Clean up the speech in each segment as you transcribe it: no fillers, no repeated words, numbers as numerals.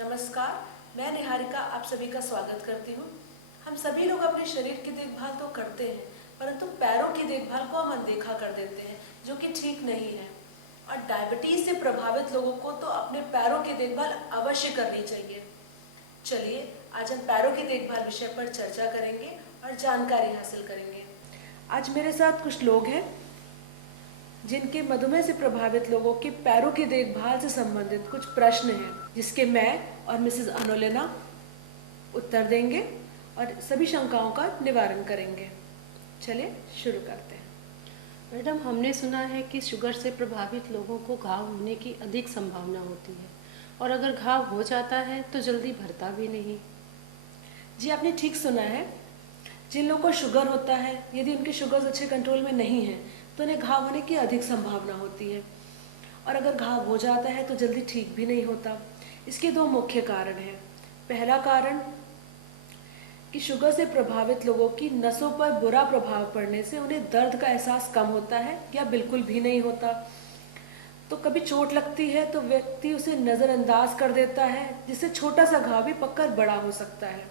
नमस्कार, मैं निहारिका आप सभी का स्वागत करती हूँ। हम सभी लोग अपने शरीर की देखभाल तो करते हैं, परंतु पैरों की देखभाल को हम अनदेखा कर देते हैं, जो कि ठीक नहीं है। और डायबिटीज से प्रभावित लोगों को तो अपने पैरों की देखभाल अवश्य करनी चाहिए। चलिए, आज हम पैरों की देखभाल विषय पर चर्चा करेंगे और जानकारी हासिल करेंगे। आज मेरे साथ कुछ लोग हैं जिनके मधुमेह से प्रभावित लोगों के पैरों की देखभाल से संबंधित कुछ प्रश्न हैं, जिसके मैं और मिसेस अनोलिना उत्तर देंगे और सभी शंकाओं का निवारण करेंगे। चलिए शुरू करते हैं। मैडम, हमने सुना है कि शुगर से प्रभावित लोगों को घाव होने की अधिक संभावना होती है और अगर घाव हो जाता है तो जल्दी भरता भी नहीं। जी, आपने ठीक सुना है। जिन लोगों को शुगर होता है, यदि उनके शुगर अच्छे कंट्रोल में नहीं है तो उन्हें घाव होने की अधिक संभावना होती है, और अगर घाव हो जाता है तो जल्दी ठीक भी नहीं होता। इसके दो मुख्य कारण हैं। पहला कारण कि शुगर से प्रभावित लोगों की नसों पर बुरा प्रभाव पड़ने से उन्हें दर्द का एहसास कम होता है या बिल्कुल भी नहीं होता। तो कभी चोट लगती है तो व्यक्ति उसे नज़रअंदाज कर देता है, जिससे छोटा सा घाव भी पककर बड़ा हो सकता है।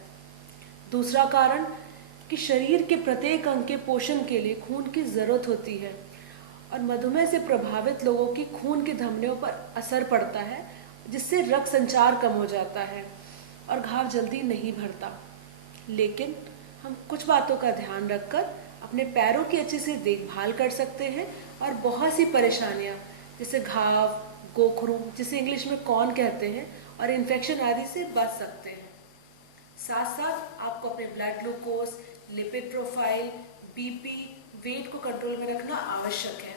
दूसरा कारण कि शरीर के प्रत्येक अंग के पोषण के लिए खून की ज़रूरत होती है, और मधुमेह से प्रभावित लोगों की खून की धमनियों पर असर पड़ता है, जिससे रक्त संचार कम हो जाता है और घाव जल्दी नहीं भरता। लेकिन हम कुछ बातों का ध्यान रखकर अपने पैरों की अच्छे से देखभाल कर सकते हैं और बहुत सी परेशानियां जैसे घाव, गोखरू, जिसे इंग्लिश में कॉर्न कहते हैं, और इन्फेक्शन आदि से बच सकते हैं। साथ साथ आपको अपने blood glucose, lipid profile, BP, weight को कंट्रोल में रखना आवश्यक है,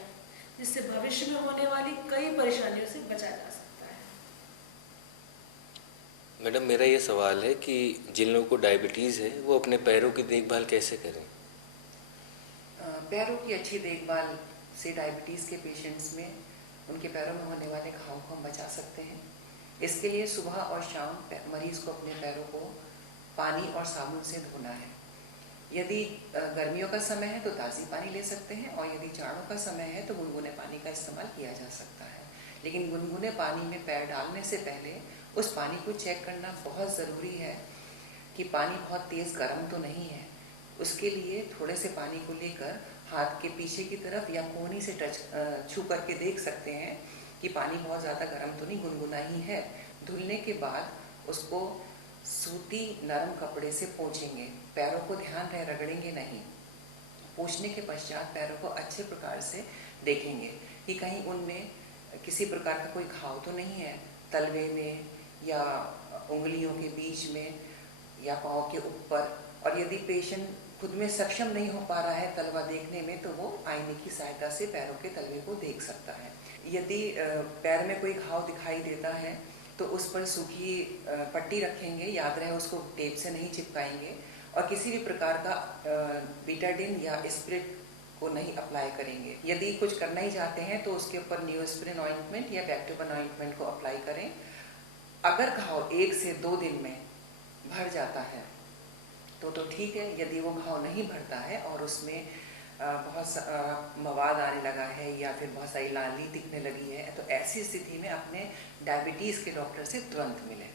जिससे भविष्य में होने वाली कई परेशानियों से बचा जा सकता है। मैडम, मेरा ये सवाल है कि जिन लोगों को डायबिटीज़ है वो अपने पैरों की देखभाल कैसे करें? पैरों की अच्छी देखभाल से डायबिटीज़ के पेशेंट्स में उनके पैरों में होने वाले घाव को हम बचा सकते हैं। इसके लिए सुबह और शाम मरीज़ को अपने पैरों को पानी और साबुन से धोना है। यदि गर्मियों का समय है तो ताज़ी पानी ले सकते हैं, और यदि जाड़ों का समय है तो गुनगुने पानी का इस्तेमाल किया जा सकता है। लेकिन गुनगुने पानी में पैर डालने से पहले उस पानी को चेक करना बहुत ज़रूरी है कि पानी बहुत तेज़ गर्म तो नहीं है। उसके लिए थोड़े से पानी को लेकर हाथ के पीछे की तरफ या कोहनी से छू करके देख सकते हैं कि पानी बहुत ज़्यादा गर्म तो नहीं, गुनगुना ही है। धुलने के बाद उसको सूती नरम कपड़े से पोंछेंगे। पैरों को ध्यान रहे रगड़ेंगे नहीं। पोंछने के पश्चात पैरों को अच्छे प्रकार से देखेंगे कि कहीं उनमें किसी प्रकार का कोई घाव तो नहीं है, तलवे में या उंगलियों के बीच में या पाँव के ऊपर। और यदि पेशेंट खुद में सक्षम नहीं हो पा रहा है तलवा देखने में, तो वो आईने की सहायता से पैरों के तलवे को देख सकता है। यदि पैर में कोई घाव दिखाई देता है तो उस पर सूखी पट्टी रखेंगे, याद रहे उसको टेप से नहीं चिपकाएंगे, और किसी भी प्रकार का बीटाडिन या स्प्रिट को नहीं अप्लाई करेंगे। यदि कुछ करना ही चाहते हैं तो उसके ऊपर न्यूएस्प्रिन ऑइंटमेंट या बैक्टोबन ऑइंटमेंट को अप्लाई करें। अगर घाव 1 से 2 दिन में भर जाता है तो ठीक है। यदि वो घाव नहीं भरता है और उसमें बहुत मवाद आने लगा है या फिर बहुत सारी लाली दिखने लगी है, तो ऐसी स्थिति में अपने डायबिटीज़ के डॉक्टर से तुरंत मिलें।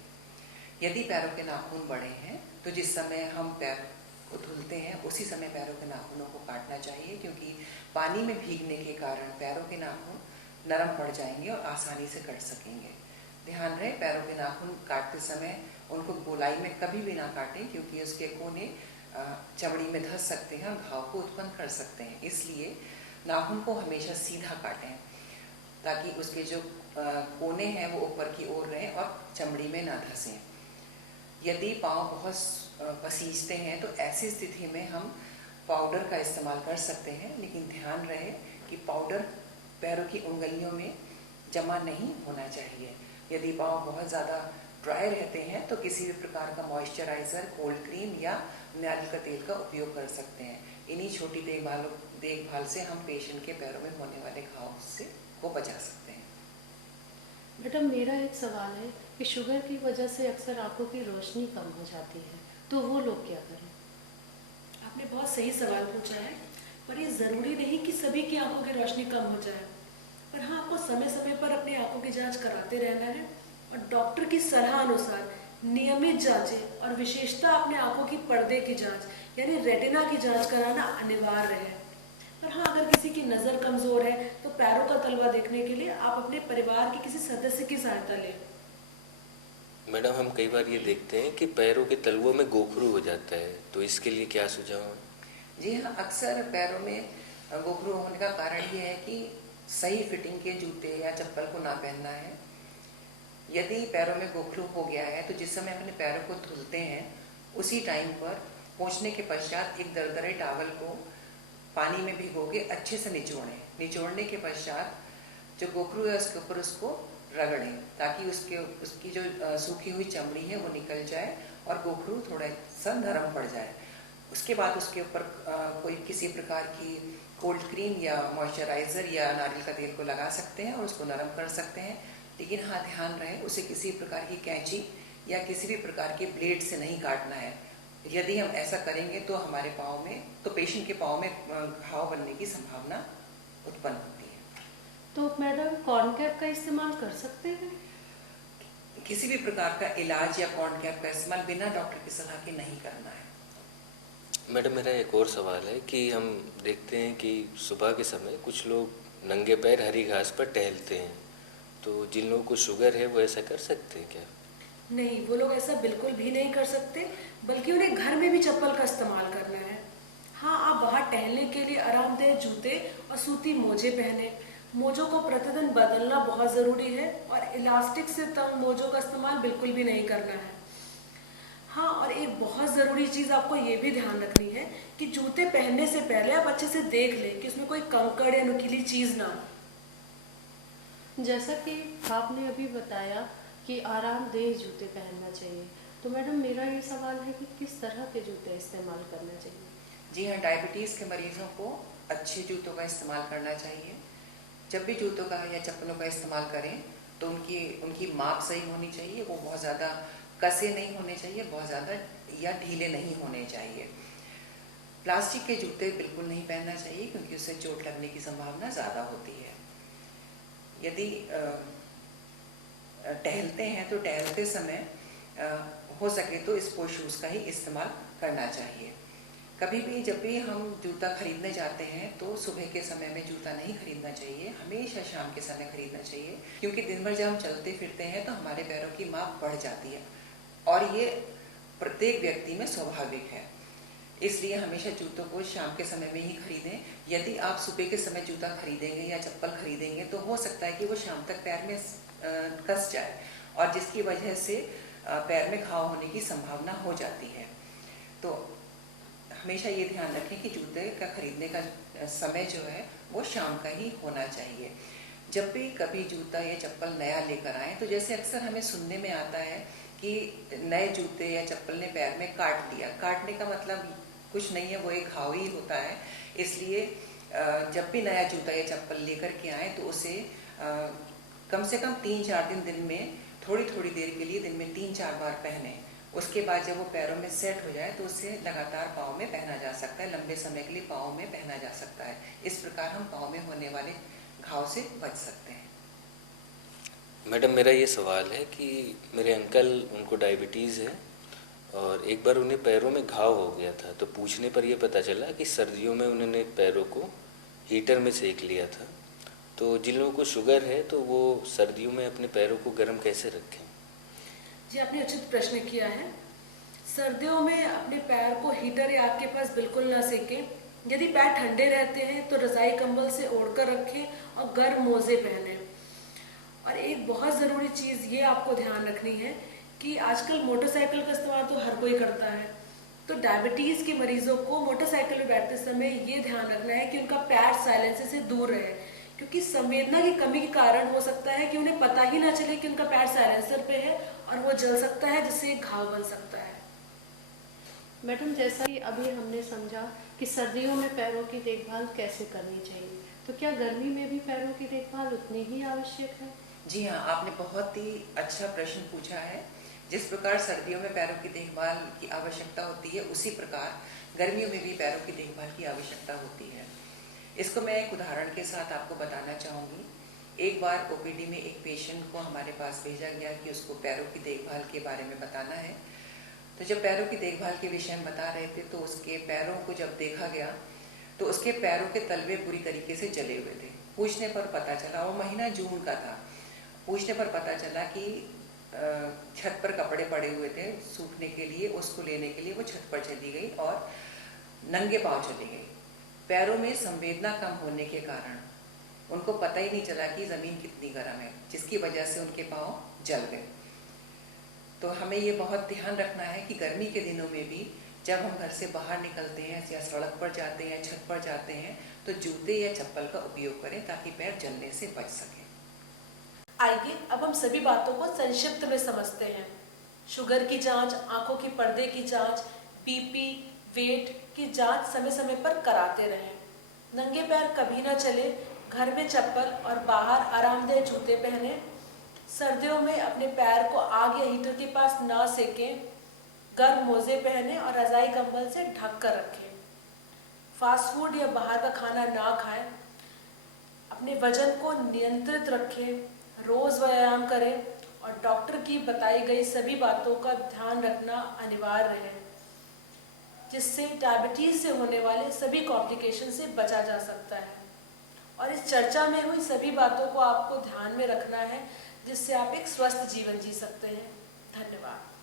यदि पैरों के नाखून बड़े हैं तो जिस समय हम पैर को धुलते हैं उसी समय पैरों के नाखूनों को काटना चाहिए, क्योंकि पानी में भीगने के कारण पैरों के नाखून नरम पड़ जाएंगे और आसानी से कट सकेंगे। ध्यान रहे, पैरों के नाखून काटते समय उनको गोलाई में कभी भी ना काटें, क्योंकि उसके कोने चमड़ी में धंस सकते हैं और घाव को उत्पन्न कर सकते हैं। इसलिए नाखून को हमेशा सीधा काटें ताकि उसके जो कोने हैं वो ऊपर की ओर रहें और चमड़ी में ना धंसें। यदि पाँव बहुत पसीजते हैं तो ऐसी स्थिति में हम पाउडर का इस्तेमाल कर सकते हैं, लेकिन ध्यान रहे कि पाउडर पैरों की उंगलियों में जमा नहीं होना चाहिए। यदि पाँव बहुत ज़्यादा ड्राई रहते हैं तो किसी भी प्रकार का मॉइस्चराइज़र, कोल्ड क्रीम या नारियल का तेल का उपयोग कर सकते हैं। इन्हीं छोटी देखभाल से हम पेशेंट के पैरों में होने वाले घाव को बचा सकते हैं। मैडम, मेरा एक सवाल है कि शुगर की वजह से अक्सर आंखों की रोशनी कम हो जाती है, तो वो लोग क्या करें? आपने बहुत सही सवाल पूछा है, पर ये ज़रूरी नहीं कि सभी की आंखों की रोशनी कम हो जाए। पर हाँ, आपको समय समय पर अपनी आंखों की जांच कराते रहना है और डॉक्टर की सलाह अनुसार नियमित जांचें और विशेषतः अपने आंखों की पर्दे की जांच यानी रेटिना की जांच कराना अनिवार्य है। पर हाँ, अगर किसी की नज़र कमज़ोर है तो पैरों का तलवा देखने के लिए आप अपने परिवार के किसी सदस्य की सहायता लें। मैडम, हम कई बार ये देखते हैं कि पैरों के तलवों में गोखरू हो जाता है, तो इसके लिए क्या सुझाव है? जी हाँ, अक्सर पैरों में गोखरू होने का कारण ये है कि सही फिटिंग के जूते या चप्पल को ना पहनना है। यदि पैरों में गोखरू हो गया है तो जिस समय अपने पैरों को धुलते हैं उसी टाइम पर पोंछने के पश्चात एक दरदरे टॉवल को पानी में भिगो के अच्छे से निचोड़ने के पश्चात जो गोखरू है उसके ऊपर उसको रगड़ें ताकि उसकी जो सूखी हुई चमड़ी है वो निकल जाए और गोखरू थोड़ा सा नरम पड़ जाए। उसके बाद उसके ऊपर कोई किसी प्रकार की कोल्ड क्रीम या मॉइस्चराइज़र या नारियल का तेल को लगा सकते हैं और उसको नरम कर सकते हैं। लेकिन हाँ, ध्यान रहे उसे किसी प्रकार की कैंची या किसी भी प्रकार के ब्लेड से नहीं काटना है। यदि हम ऐसा करेंगे तो हमारे पाँव में तो पेशेंट के पाँव में घाव बनने की संभावना उत्पन्न होती है। तो मैडम कॉर्न कैप का इस्तेमाल कर सकते हैं? किसी भी प्रकार का इलाज या कॉर्न कैप का इस्तेमाल बिना डॉक्टर की सलाह के नहीं करना है। मैडम, मेरा एक और सवाल है कि हम देखते हैं कि सुबह के समय कुछ लोग नंगे पैर हरी घास पर टहलते हैं, तो जिन लोगों को शुगर है वो ऐसा कर सकते हैं क्या? नहीं, वो लोग ऐसा बिल्कुल भी नहीं कर सकते, बल्कि उन्हें घर में भी चप्पल का इस्तेमाल करना है। हाँ, आप बाहर टहलने के लिए आरामदेह जूते और सूती मोजे पहने। मोजों को प्रतिदिन बदलना बहुत ज़रूरी है और इलास्टिक से तंग मोजों का इस्तेमाल बिल्कुल भी नहीं करना है। हाँ, और एक बहुत ज़रूरी चीज़ आपको ये भी ध्यान रखनी है कि जूते पहनने से पहले आप अच्छे से देख लें कि उसमें कोई कंकड़ या नुकीली चीज़ ना हो। जैसा कि आपने अभी बताया कि आरामदेह जूते पहनना चाहिए, तो मैडम मेरा ये सवाल है कि किस तरह के जूते इस्तेमाल करना चाहिए? जी हाँ, डायबिटीज़ के मरीजों को अच्छे जूतों का इस्तेमाल करना चाहिए। जब भी जूतों का या चप्पलों का इस्तेमाल करें तो उनकी माप सही होनी चाहिए। वो बहुत ज़्यादा कसे नहीं होने चाहिए, बहुत ज़्यादा या ढीले नहीं होने चाहिए। प्लास्टिक के जूते बिल्कुल नहीं पहनना चाहिए क्योंकि उससे चोट लगने की संभावना ज़्यादा होती है। यदि टहलते हैं तो टहलते समय हो सके तो स्पोर्ट शूज़ का ही इस्तेमाल करना चाहिए। कभी भी जब भी हम जूता खरीदने जाते हैं तो सुबह के समय में जूता नहीं खरीदना चाहिए, हमेशा शाम के समय खरीदना चाहिए क्योंकि दिन भर जब हम चलते फिरते हैं तो हमारे पैरों की माप बढ़ जाती है और ये प्रत्येक व्यक्ति में स्वाभाविक है। इसलिए हमेशा जूतों को शाम के समय में ही खरीदें। यदि आप सुबह के समय जूता खरीदेंगे या चप्पल खरीदेंगे तो हो सकता है कि वो शाम तक पैर में कस जाए और जिसकी वजह से पैर में घाव होने की संभावना हो जाती है। तो हमेशा ये ध्यान रखें कि जूते का खरीदने का समय जो है वो शाम का ही होना चाहिए। जब भी कभी जूता या चप्पल नया लेकर आएँ तो जैसे अक्सर हमें सुनने में आता है कि नए जूते या चप्पल ने पैर में काट लिया। काटने का मतलब कुछ नहीं है, वो एक घाव ही होता है। इसलिए जब भी नया जूता या चप्पल लेकर के आएँ तो उसे कम से कम 3-4 दिन में थोड़ी थोड़ी देर के लिए दिन में 3-4 बार पहने। उसके बाद जब वो पैरों में सेट हो जाए तो उसे लगातार पाँव में पहना जा सकता है, लंबे समय के लिए पाँव में पहना जा सकता है। इस प्रकार हम पाँव में होने वाले घाव से बच सकते हैं। मैडम, मेरा ये सवाल है कि मेरे अंकल, उनको डायबिटीज़ है और एक बार उन्हें पैरों में घाव हो गया था, तो पूछने पर यह पता चला कि सर्दियों में उन्होंने पैरों को हीटर में सेक लिया था। तो जिन लोगों को शुगर है तो वो सर्दियों में अपने पैरों को गर्म कैसे रखें? जी, आपने उचित प्रश्न किया है। सर्दियों में अपने पैर को हीटर या आग के पास बिल्कुल ना सेकें। यदि पैर ठंडे रहते हैं तो रजाई कंबल से ओढ़कर रखें और गर्म मोजे पहनें। और एक बहुत ज़रूरी चीज़ ये आपको ध्यान रखनी है कि आजकल मोटरसाइकिल का इस्तेमाल तो हर कोई करता है, तो डायबिटीज़ के मरीजों को मोटरसाइकिल में बैठते समय ये ध्यान रखना है कि उनका पैर साइलेंसर से दूर रहे, क्योंकि संवेदना की कमी के कारण हो सकता है कि उन्हें पता ही ना चले कि उनका पैर साइलेंसर पे है और वो जल सकता है, जिससे एक घाव बन सकता है। मैडम, जैसा कि अभी हमने समझा कि सर्दियों में पैरों की देखभाल कैसे करनी चाहिए, तो क्या गर्मी में भी पैरों की देखभाल उतनी ही आवश्यक है? जी हाँ, आपने बहुत ही अच्छा प्रश्न पूछा है। जिस प्रकार सर्दियों में पैरों की देखभाल की आवश्यकता होती है उसी प्रकार गर्मियों में भी पैरों की देखभाल की आवश्यकता होती है। इसको मैं एक उदाहरण के साथ आपको बताना चाहूँगी। एक बार ओपीडी में एक पेशेंट को हमारे पास भेजा गया कि उसको पैरों की देखभाल के बारे में बताना है। तो जब पैरों की देखभाल के विषय में बता रहे थे तो उसके पैरों को जब देखा गया तो उसके पैरों के तलवे पूरी तरीके से जले हुए थे। पूछने पर पता चला, वो महीना जून का था, पूछने पर पता चला कि छत पर कपड़े पड़े हुए थे सूखने के लिए, उसको लेने के लिए वो छत पर चली गई और नंगे पांव चली गई। पैरों में संवेदना कम होने के कारण उनको पता ही नहीं चला कि ज़मीन कितनी गर्म है, जिसकी वजह से उनके पांव जल गए। तो हमें ये बहुत ध्यान रखना है कि गर्मी के दिनों में भी जब हम घर से बाहर निकलते हैं या सड़क पर जाते हैं, छत पर जाते हैं, तो जूते या चप्पल का उपयोग करें ताकि पैर जलने से बच सकें। आइए अब हम सभी बातों को संक्षिप्त में समझते हैं। शुगर की जांच, आंखों की पर्दे की जांच, बीपी, वेट की जांच समय समय पर कराते रहें। नंगे पैर कभी ना चले, घर में चप्पल और बाहर आरामदेह जूते पहने। सर्दियों में अपने पैर को आग या हीटर के पास ना सेकें। गर्म मोजे पहने और रजाई कंबल से ढक कर रखें। फास्ट फूड या बाहर का खाना ना खाएं। अपने वजन को नियंत्रित रखें। रोज व्यायाम करें और डॉक्टर की बताई गई सभी बातों का ध्यान रखना अनिवार्य है, जिससे डायबिटीज से होने वाले सभी कॉम्प्लिकेशन से बचा जा सकता है। और इस चर्चा में हुई सभी बातों को आपको ध्यान में रखना है, जिससे आप एक स्वस्थ जीवन जी सकते हैं। धन्यवाद।